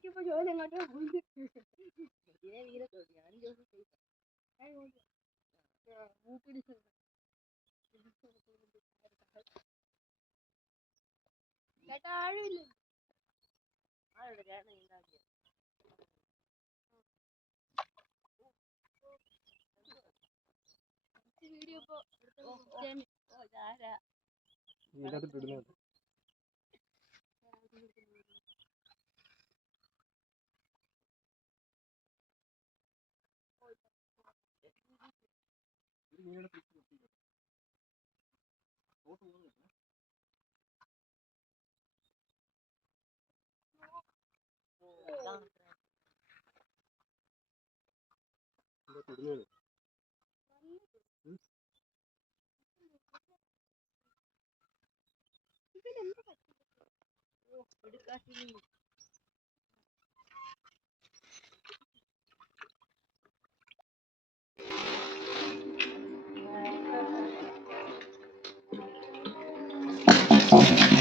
നോക്കിയപ്പോ ജോലി അങ്ങോട്ട് പോയി ഇതിനെ വീരത്തോളി ഞാനും ജോലി ചേട്ടാ ആഴുമില്ല ആഴുണ്ട് ചേട്ടൻ ഉണ്ടാക്കിയ. വീഡിയോ ഇപ്പൊ ഓ ഇതാരാ ഇതിനകത്ത് ഇടുന്നത് ഇതിനകത്ത് ഇടുന്നത് എടുക്കാട്ടില്ല Amen.